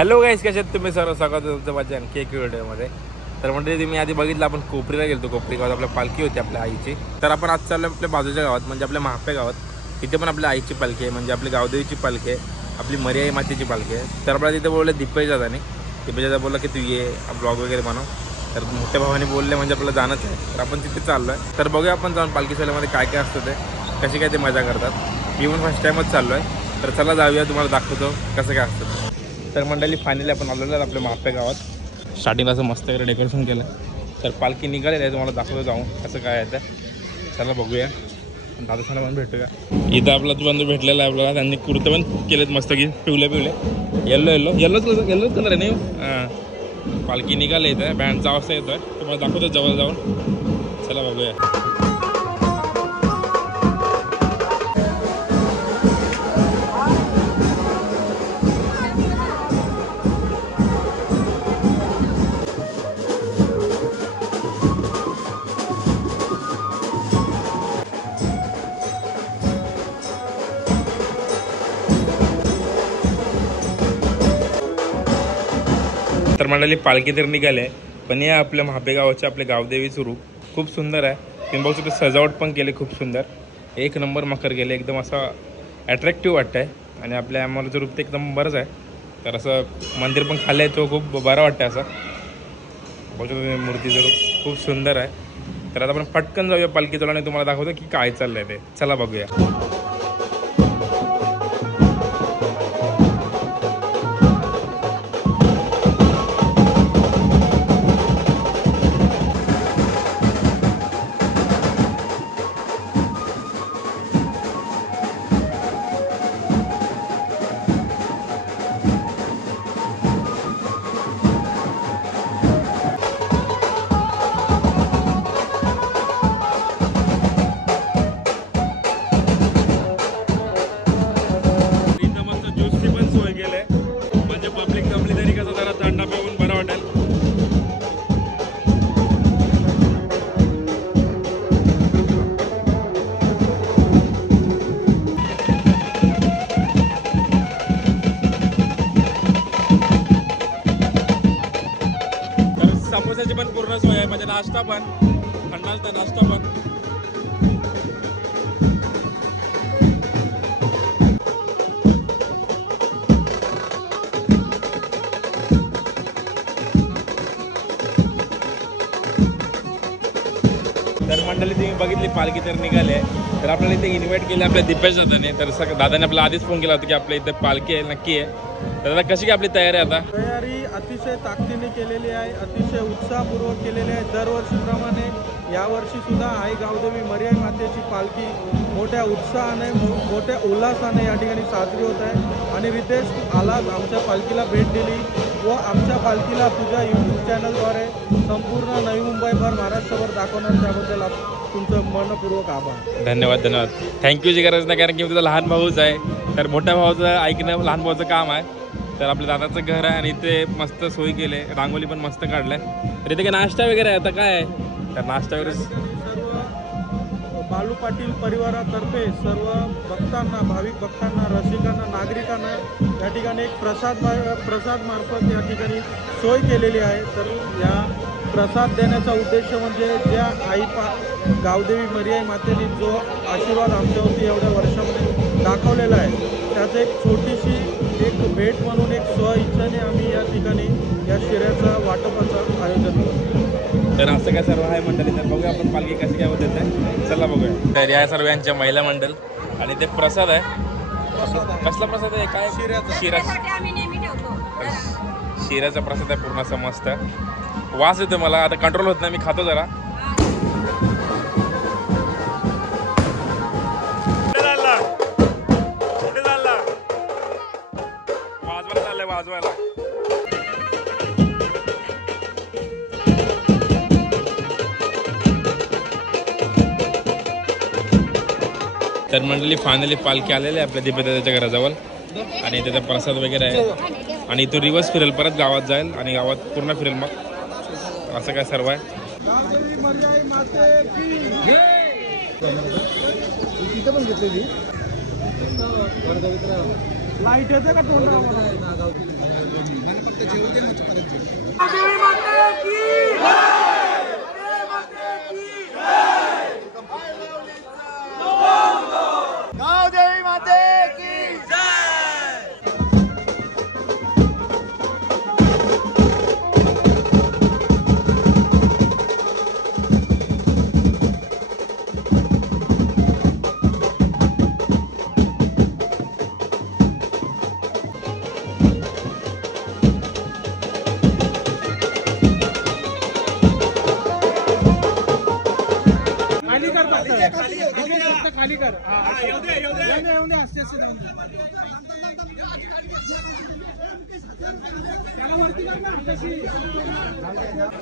Hello गाईस, कसे आहेत तुम्ही? सर्व स्वागत आहे तुमचं माझ्या आणखी एक व्हिडिओमध्ये. तर म्हणजे तुम्ही आधी बघितलं आपण कोपरीला गेलो. कोपरी गावात आपल्या पालखी होती आपल्या आईची. तर आपण आज चाललो आपल्या बाजूच्या गावात म्हणजे आपल्या महापे गावात. तिथे पण आपल्या आईची पालखी आहे, म्हणजे आपली गावदेवीची पालखी आहे, आपली मर्याई मातेची पालखी आहे. तर आपल्याला तिथे बोलले दीपेश दादाने. दीपेश दादा बोलला की तू ये ब्लॉग वगैरे बनव. तर मोठ्या भावाने बोलले म्हणजे आपल्याला जाणंच आहे. तर आपण तिथे चाललो आहे. तर बघूया आपण जाऊन पालखी सोहळ्यामध्ये काय काय असतं ते, कशी काय ते मजा करतात. मी पण फर्स्ट टाईमच चाललो आहे. तर चला जाऊया, तुम्हाला दाखवतो कसं काय असतं. तर मंडळी फायनली आपण आलेलो आहे आपल्या महापे गावात. स्टार्टिंगला असं मस्त वगैरे डेकोरेशन केलं. तर पालखी निघालेली आहे, तुम्हाला दाखवतो जाऊन कसं काय आहे. तर चला बघूया. दादासांना पण भेटूया. इथं आपला बंधू भेटलेला आहे आपल्याला. त्यांनी कुर्ते पण केलेत मस्त की पिवले येल्लोच कलर आहे नाही. हां, पालखी निघाली इथं. बँडचा आवाज येतो आहे, तुम्हाला दाखवतो जवळ जाऊन. चला बघूया. तर मंडळी पालखी तर निघाले, पण या आपल्या महापे गावाचे आपले गावदेवीचं रूप खूप सुंदर आहे. तुम्ही बघू शकता, सजावट पण केली खूप सुंदर. एक नंबर मकर गेले, एकदम असं ॲट्रॅक्टिव्ह वाटतं आहे. आणि आपल्या आम्हालाचं रूप ते एकदम बरंच आहे. तर असं मंदिर पण खाल्लं आहे, तो खूप बरं वाटतं असं. बघू शकता तुम्ही, मूर्तीचं रूप खूप सुंदर आहे. तर आता आपण पटकन जाऊया पालखी सोहळा आणि तुम्हाला दाखवतो की काय चाललं आहे ते. चला बघूया. समोसाची पण पूर्ण सोय आहे, म्हणजे नाश्ता पण, थंडाचा नाश्ता पण. तर मंडळी तुम्ही बघितली पालखी तर निघाले. तर आपल्याला इथे इन्व्हाइट केले आपल्या दीपेश दादाने. तर सगळं दादाने आपल्याला आधीच फोन केला होता की आपल्या इथे पालखी आहे, नक्की आहे. तर आता कशी काय आपली तयारी आहे? आता तयारी अतिशय ताकदीने केलेली आहे, अतिशय उत्साहपूर्वक केलेली आहे. दरवर्षीप्रमाणे यावर्षी सुद्धा आई गावदेवी मर्याई मातेची पालखी मोठ्या उत्साहाने मोठ्या उल्हासाने या ठिकाणी साजरी होत आहे. आणि रितेश आलाच आमच्या पालखीला भेट दिली व आमच्या पालखीला तुझ्या यूट्यूब चॅनलद्वारे संपूर्ण नवी मुंबईभर महाराष्ट्रभर दाखवणार, त्याबद्दल तुमचं मनपूर्वक आभार. धन्यवाद. थँक्यूची गरज नाही, कारण की तुझा लहान भाऊच आहे. तर मोठ्या भावाचं ऐकणं लहान भाऊचं काम आहे. तर आपल्या दादाचं घर आहे आणि इथे मस्त सोयी केले, रांगोली पण मस्त काढलाय. तर इथे काय नाश्ता वगैरे आहे आता काय आहे? तर नाश्ता वगैरे बालू पाटील परिवारातर्फे सर्व भक्तांना, भाविक भक्तांना, रसिकांना, नागरिकांना या ठिकाणी एक प्रसाद मार्फत या ठिकाणी सोय केलेली आहे. तर या प्रसाद देण्याचा उद्देश म्हणजे ज्या गावदेवी मर्याई मातेने जो आशीर्वाद आमच्यावरती एवढ्या वर्षामध्ये दाखवलेला आहे, त्याचं एक छोटीशी एक भेट म्हणून एक स्वइच्छेने आम्ही या ठिकाणी या शिऱ्याचा वाटपाचं आयोजन करतो. तर असं काय सर्व आहे मंडळी. तर बघूया आपण पालखी कशी काय होते ते. चला बघूया. तर या सर्वांच्या महिला मंडळ आणि ते प्रसाद आहे. कसला प्रसाद आहे? काय? शिऱ्याचा प्रसाद आहे, पूर्ण असं मस्त वास येतो. मला आता कंट्रोल होत नाही, मी खातो जरा. वाजवायला तर मंडळी फायनली पालखी आलेली आहे आपल्या दीपेदाच्या घराजवळ. आणि त्याचा प्रसाद वगैरे आहे. आणि तो रिवर्स फिरेल, परत गावात जाईल आणि गावात पूर्ण फिरेल. मग असं काय सर्व आहे. लाईट येते का तोंड? खाली कर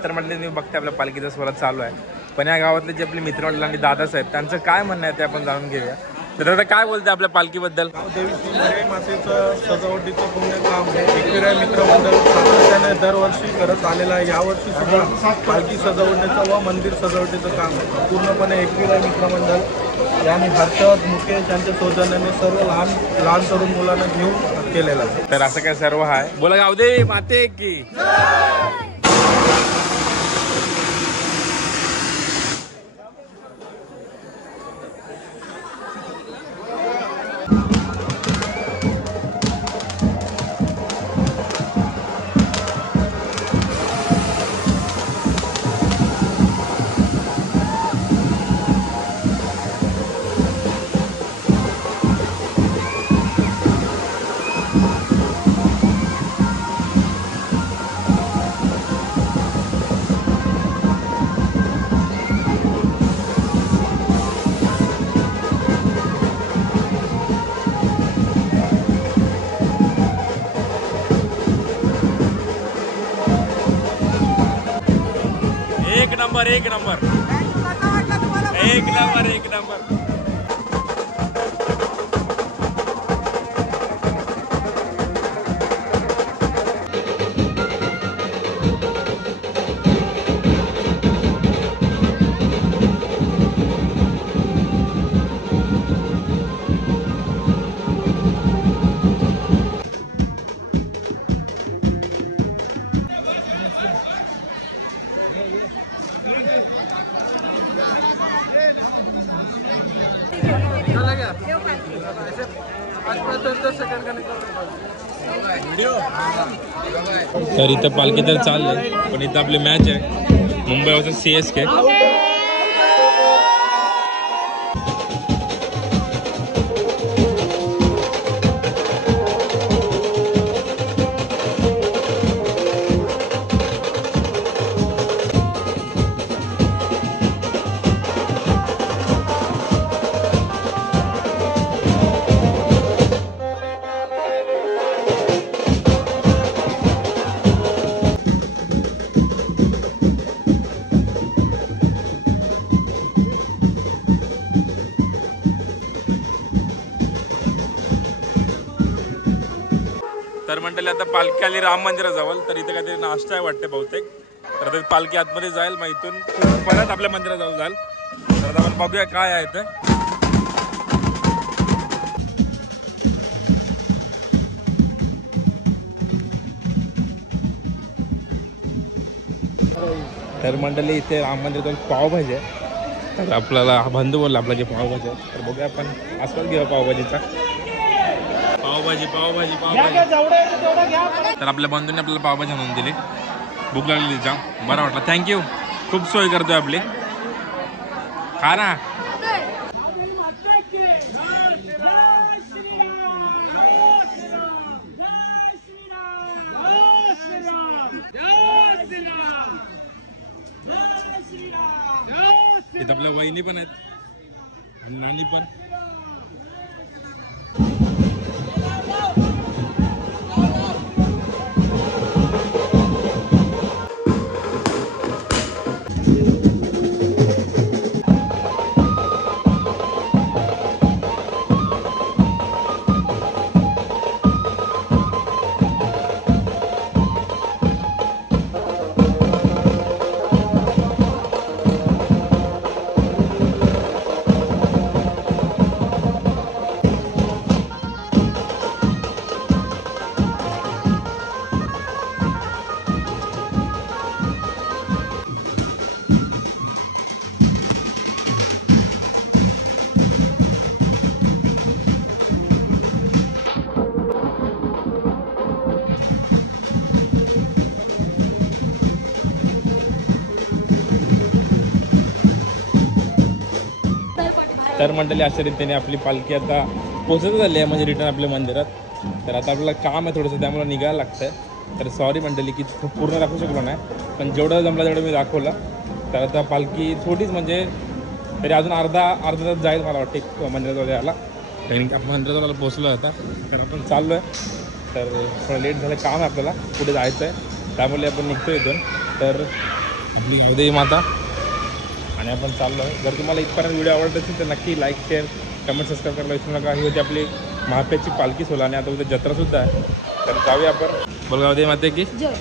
तर म्हटलं तुम्ही बघते आपल्या पालखीचा सोहळा चालू आहे, पण या गावातले जे आपले मित्रमंडळ आणि दादाच आहेत त्यांचं काय म्हणणं आहे ते आपण जाणून घेऊया. तर आता काय बोलते आपल्या पालखीबद्दल? देवी श्री मातेचं सजावटीचं पुण्य काम एकविरा मित्रमंडळ सातत्याने दरवर्षी करत आलेलं आहे. यावर्षी सुद्धा पालखी सजावटीचं व मंदिर सजावटीचं काम पूर्णपणे एकविरा मित्रमंडळ यांनी हर्षद मुकेश यांच्या सौजन्याने सर्व लहान तरुण मुलांना घेऊन केलेलं आहे. तर असं काय सर्व आहे. बोला गावदेवी माते की. एक नंबर तर इथं पालखी तर चाललंय, पण इथं आपली मॅच आहे मुंबई वर्सेस CSK. तर मंडळी आता पालखी आली राम मंदिराजवळ, तर इथे काहीतरी नाश्ता आहे वाटते बहुतेक. तर आता पालखी आतमध्ये जाईल, मग इथून परत आपल्या मंदिराजवळ जाईल. तर आता आपण बघूया काय आहे ते. तर मंडळी इथे राम मंदिराजवळ पावभाजी आहे. तर आपल्याला बंधू बोलला आपला की पावभाजी आहे, तर बघूया आपण आस्वाद घेऊया पावभाजीचा. पावभाजी पावभाजी पावभाजी. तर आपल्या बंधूंनी आपल्याला पावभाजी आणून दिली. भूक लागली तिचा, बरं वाटलं. थँक्यू, खूप सोय करतोय आपली. खा ना. इथं आपल्या वहिनी पण आहेत आणि नानी पण. तर मंडळी अशा रीतीने आपली पालखी आता पोचत झाली आहे म्हणजे रिटर्न आपल्या मंदिरात. तर आता आपल्याला काम आहे थोडंसं, त्यामुळे निघायला लागतं आहे. तर सॉरी मंडळी की पूर्ण दाखवू शकलो नाही, पण जेवढं जमलं तेवढं मी दाखवलं. तर आता पालखी थोडीच म्हणजे तरी अजून अर्धा तास जाईल मला वाटते मंदिराजवळ यायला. कारण आपण मंदिराजवळ पोचलो आता, तर आपण चाललो आहे. तर थोडं लेट झालं, काम आहे आपल्याला पुढे जायचं आहे, त्यामुळे आपण निघतो इथून. तर आपली गावदेवी माता आणि आपण चाललो आहे. जर तुम्हाला इथपर्यंत व्हिडिओ आवडत असेल तर नक्की लाईक शेअर कमेंट सबस्क्राईब करायला विसरू नका. ही होती आपली महाप्याची पालखी सोला आणि आता उद्या जत्रासुद्धा आहे. तर जाऊया आपण. बोल गावदेवी माते की जय.